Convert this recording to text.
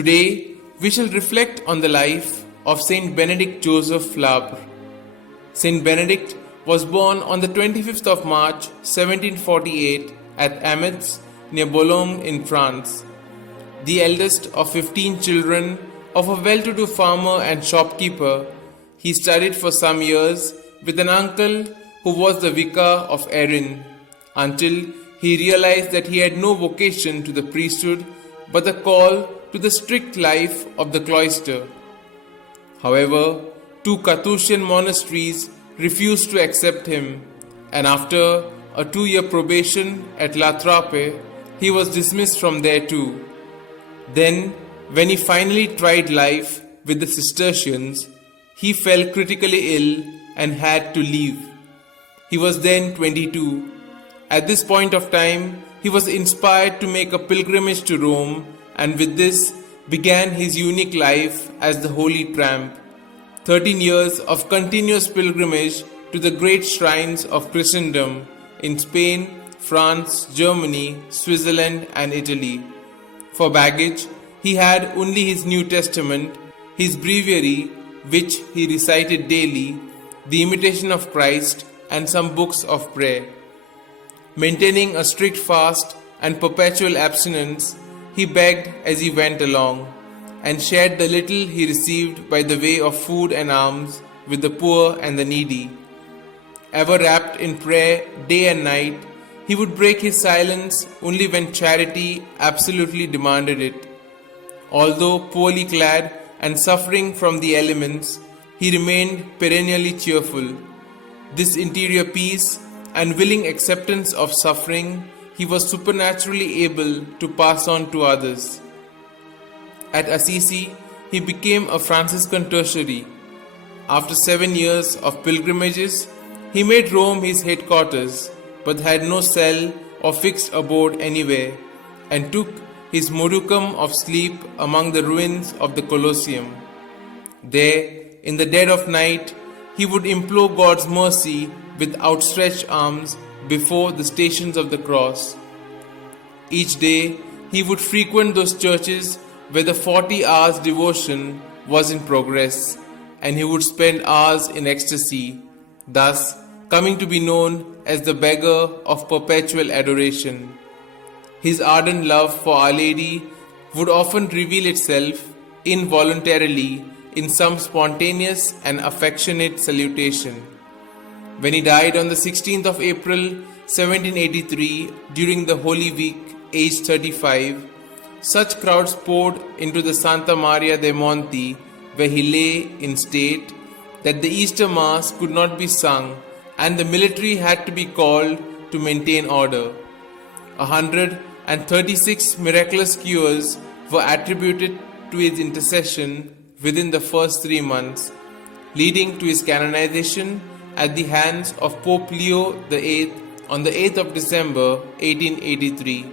Today, we shall reflect on the life of St Benedict Joseph Labre. St Benedict was born on the 25th of March 1748 at Ametz near Boulogne in France. The eldest of 15 children of a well-to-do farmer and shopkeeper, he studied for some years with an uncle who was the vicar of Erin, until he realized that he had no vocation to the priesthood but the call to the strict life of the cloister. However, 2 Carthusian monasteries refused to accept him, and after a 2-year probation at La Trappe, he was dismissed from there too. Then, when he finally tried life with the Cistercians, he fell critically ill and had to leave. He was then 22. At this point of time, he was inspired to make a pilgrimage to Rome, and with this began his unique life as the Holy Tramp. 13 years of continuous pilgrimage to the great shrines of Christendom in Spain, France, Germany, Switzerland, and Italy. For baggage, he had only his New Testament, his breviary, which he recited daily, the Imitation of Christ, and some books of prayer. Maintaining a strict fast and perpetual abstinence, he begged as he went along, and shared the little he received by the way of food and alms with the poor and the needy. Ever wrapped in prayer day and night, he would break his silence only when charity absolutely demanded it. Although poorly clad and suffering from the elements, he remained perennially cheerful. This interior peace and willing acceptance of suffering he was supernaturally able to pass on to others. At Assisi, he became a Franciscan tertiary. After 7 years of pilgrimages, he made Rome his headquarters, but had no cell or fixed abode anywhere, and took his modicum of sleep among the ruins of the Colosseum. There, in the dead of night, he would implore God's mercy with outstretched arms before the Stations of the Cross. Each day, he would frequent those churches where the 40 hours devotion was in progress, and he would spend hours in ecstasy, thus coming to be known as the beggar of perpetual adoration. His ardent love for Our Lady would often reveal itself involuntarily in some spontaneous and affectionate salutation. When he died on the 16th of April 1783 during the Holy Week, aged 35, such crowds poured into the Santa Maria dei Monti, where he lay in state, that the Easter Mass could not be sung, and the military had to be called to maintain order. 136 miraculous cures were attributed to his intercession within the first 3 months, leading to his canonization at the hands of Pope Leo VIII on the 8th of December 1883.